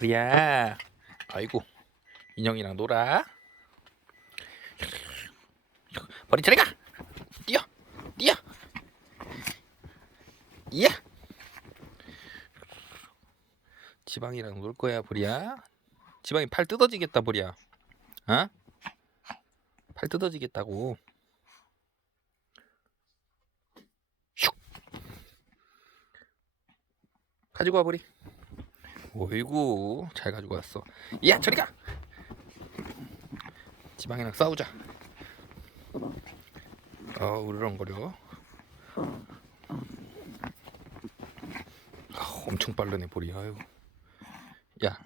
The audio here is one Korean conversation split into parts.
우리야. 아이고 인형이랑 놀아. 머리 저리 가. 뛰어, 뛰어. 이야. 지방이랑 놀 거야, 보리야. 지방이 팔 뜯어지겠다, 보리야. 어? 팔 뜯어지겠다고. 슉. 가지고 와, 보리. 어이구, 잘 가지고 왔어. 야, 저리 가. 지방이랑 싸우자. 어, 우르렁거려. 아, 엄청 빠르네, 보리. 아유. 야.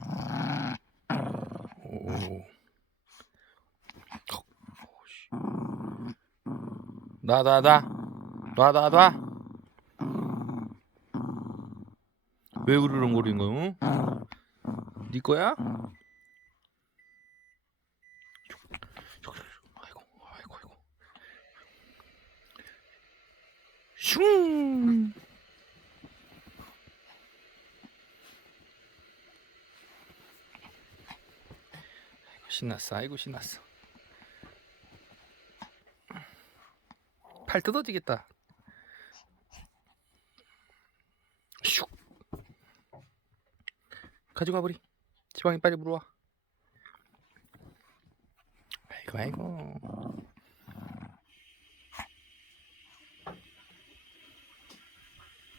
오. 나, 나, 나. 놔, 놔, 놔. 왜 으르렁거리는 거야? 응? 네 거야? 아이고, 아이고, 아이고. 슝. 아이고, 신났어. 아이고 신났어. 팔 뜯어지겠다. 슉. 가져가 버리. 지방이 빨리 물어와. 아이고 아이고.